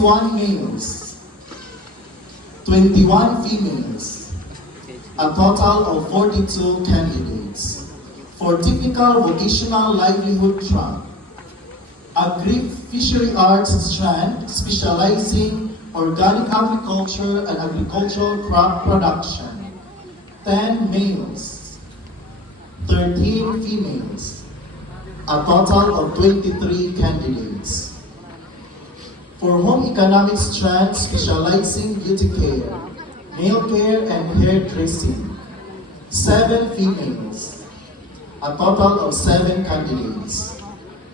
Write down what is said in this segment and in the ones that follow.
31 males, 21 females, a total of 42 candidates. For typical vocational livelihood track, Agri-Fishery Arts strand specializing organic agriculture and agricultural crop production, 10 males, 13 females, a total of 23 candidates. For home economics strand specializing beauty care, nail care and hairdressing, 7 females, a total of 7 candidates.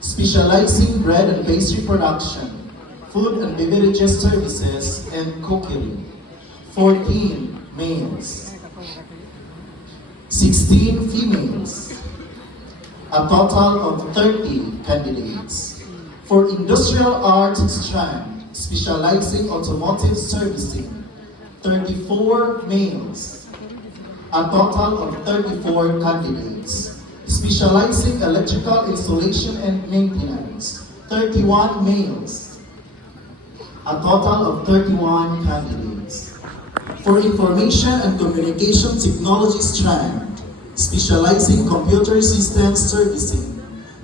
Specializing bread and pastry production, food and beverages services, and cookery, 14 males, 16 females, a total of 30 candidates. For industrial arts strand, specializing automotive servicing, 34 males, a total of 34 candidates. Specializing electrical installation and maintenance, 31 males, a total of 31 candidates. For information and communication technology strand, specializing computer systems servicing,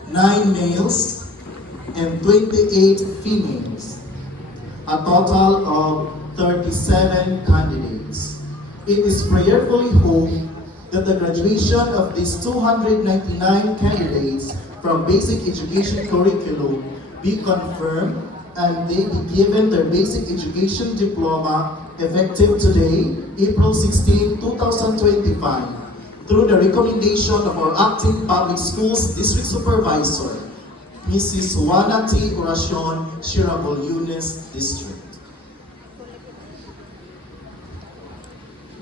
9 males and 28 females, a total of 37 candidates. It is prayerfully hoped that the graduation of these 299 candidates from basic education curriculum be confirmed and they be given their basic education diploma effective today, April 16, 2025, through the recommendation of our acting public schools district supervisor, Mrs. Juana T. Oracion, Sierra Yunes District.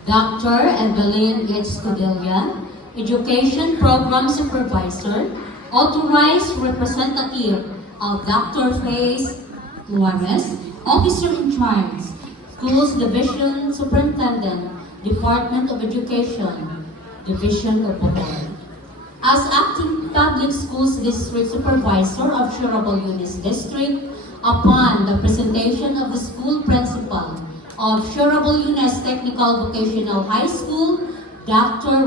Dr. Evelyn H. Scudilla, Education Program Supervisor, Authorized Representative of Dr. Faith Juarez, Officer in Charge, Schools Division Superintendent, Department of Education, Division of Bohol. As Acting Public Schools District Supervisor of Sierra Yunes District, upon the presentation of the school principal of Sierra Yunes Technical Vocational High School, Dr.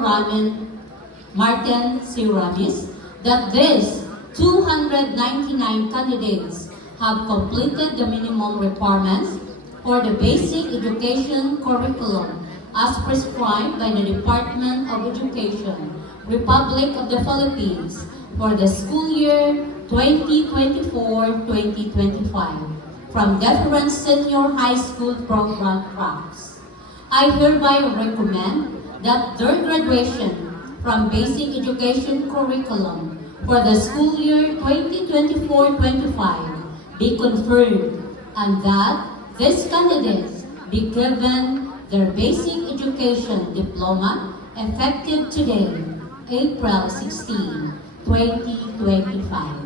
Martin C. Ramis, that these 299 candidates have completed the minimum requirements for the basic education curriculum as prescribed by the Department of Education, Republic of the Philippines, for the school year 2024-2025. From Deference Senior High School Program tracks. I hereby recommend that their graduation from basic education curriculum for the school year 2024-25 be confirmed and that these candidates be given their basic education diploma effective today, April 16, 2025.